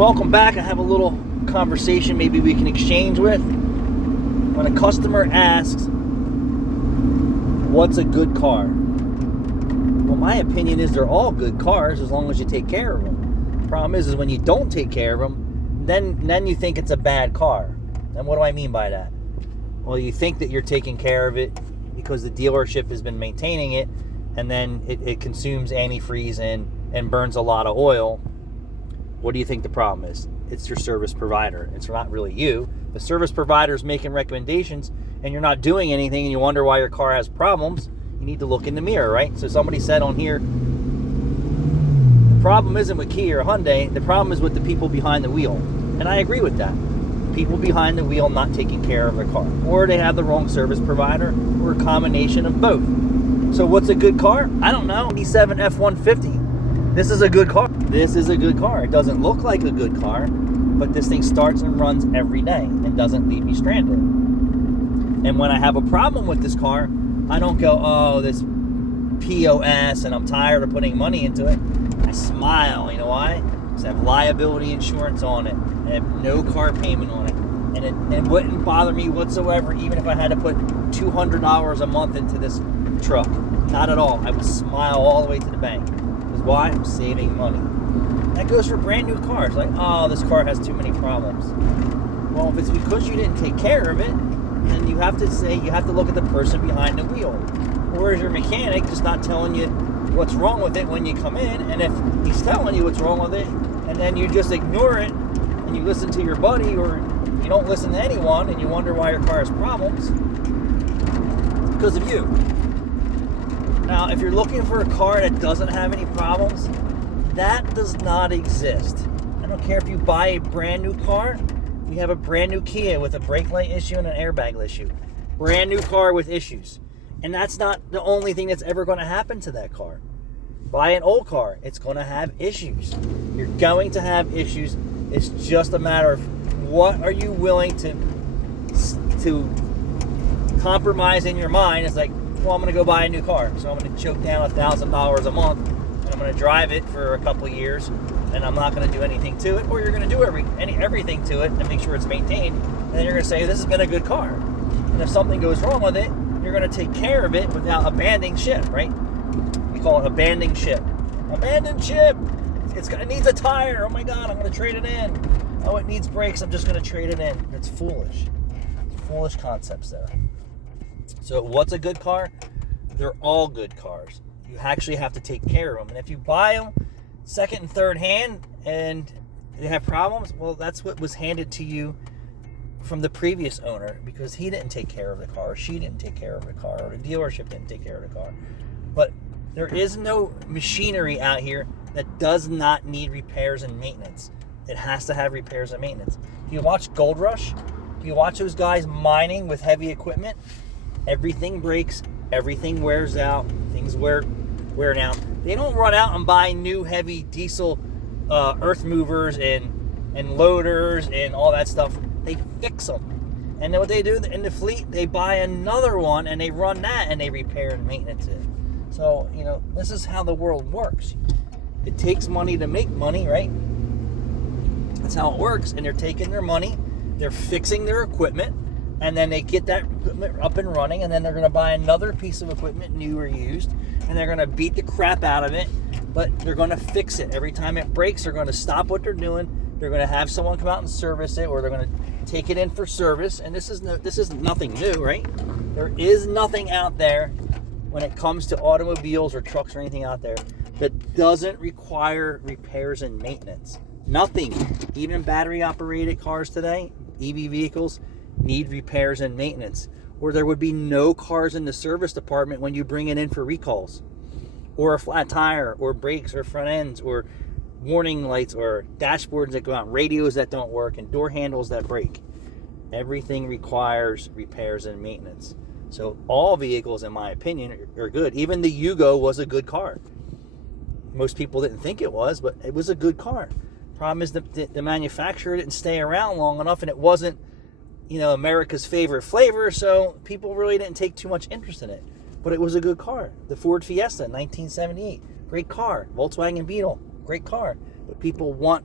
Welcome back. I have a little conversation maybe we can exchange with. When a customer asks, what's a good car? Well, my opinion is they're all good cars as long as you take care of them. The problem is when you don't take care of them, then you think it's a bad car. And what do I mean by that? Well, you think that you're taking care of it because the dealership has been maintaining it, and then it consumes antifreeze and burns a lot of oil. What do you think the problem is? It's your service provider. It's not really you. The service provider is making recommendations and you're not doing anything and you wonder why your car has problems. You need to look in the mirror, right? So somebody said on here, the problem isn't with Kia or Hyundai, the problem is with the people behind the wheel. And I agree with that. People behind the wheel not taking care of their car. Or they have the wrong service provider, or a combination of both. So what's a good car? I don't know. E7 F-150. This is a good car. This is a good car. It doesn't look like a good car, but this thing starts and runs every day and doesn't leave me stranded. And when I have a problem with this car, I don't go, oh, this POS, and I'm tired of putting money into it. I smile. You know why? Because I have liability insurance on it. I have no car payment on it. And it wouldn't bother me whatsoever, even if I had to put $200 a month into this truck. Not at all. I would smile all the way to the bank. Because why? I'm saving money. That goes for brand new cars. Like, oh, this car has too many problems. Well, if it's because you didn't take care of it, then you have to look at the person behind the wheel. Or is your mechanic just not telling you what's wrong with it when you come in? And if he's telling you what's wrong with it, and then you just ignore it, and you listen to your buddy, or you don't listen to anyone, and you wonder why your car has problems, it's because of you. Now, if you're looking for a car that doesn't have any problems, that does not exist. I don't care if you buy a brand new car. We have a brand new Kia with a brake light issue and an airbag issue. Brand new car with issues. And that's not the only thing that's ever going to happen to that car. Buy an old car. It's going to have issues. You're going to have issues. It's just a matter of what are you willing to compromise in your mind. It's like, well, I'm going to go buy a new car. So I'm going to choke down $1,000 a month. And I'm going to drive it for a couple of years. And I'm not going to do anything to it. Or you're going to do everything to it and make sure it's maintained. And then you're going to say, this has been a good car. And if something goes wrong with it, you're going to take care of it without abandoning ship, right? We call it abandoning ship. Abandoned ship. It needs a tire. Oh my God, I'm going to trade it in. Oh, it needs brakes. I'm just going to trade it in. It's foolish. It's foolish concepts there. So what's a good car? They're all good cars. You actually have to take care of them. And if you buy them second and third hand and they have problems, well, that's what was handed to you from the previous owner because he didn't take care of the car, or she didn't take care of the car, or the dealership didn't take care of the car. But there is no machinery out here that does not need repairs and maintenance. It has to have repairs and maintenance. Do you watch Gold Rush? Do you watch those guys mining with heavy equipment? Everything breaks, everything wears out, things wear out. They don't run out and buy new heavy diesel earth movers and loaders and all that stuff. They fix them. And then what they do in the fleet, they buy another one and they run that and they repair and maintenance it. So, this is how the world works. It takes money to make money, right? That's how it works. And they're taking their money, they're fixing their equipment, and then they get that equipment up and running, and then they're going to buy another piece of equipment, new or used, and they're going to beat the crap out of it, but they're going to fix it. Every time it breaks, they're going to stop what they're doing. They're going to have someone come out and service it, or they're going to take it in for service. And this is nothing new, right? There is nothing out there when it comes to automobiles or trucks or anything out there that doesn't require repairs and maintenance. Nothing. Even battery-operated cars today, EV vehicles, need repairs and maintenance. Or there would be no cars in the service department when you bring it in for recalls. Or a flat tire, or brakes, or front ends, or warning lights, or dashboards that go out, radios that don't work, and door handles that break. Everything requires repairs and maintenance. So all vehicles, in my opinion, are good. Even the Yugo was a good car. Most people didn't think it was, but it was a good car. Problem is the manufacturer didn't stay around long enough, and it wasn't, America's favorite flavor, so people really didn't take too much interest in it. But it was a good car. The Ford Fiesta, 1978, great car. Volkswagen Beetle, great car. But people want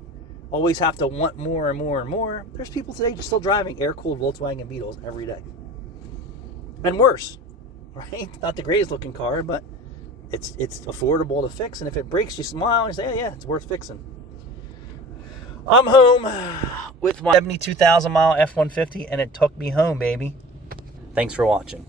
always have to want more and more and more. There's people today just still driving air-cooled Volkswagen Beetles every day. And worse, right? Not the greatest looking car, but it's affordable to fix. And if it breaks, you smile and say, oh, yeah, it's worth fixing. I'm home with my 72,000 mile F-150, and it took me home, baby. Thanks for watching.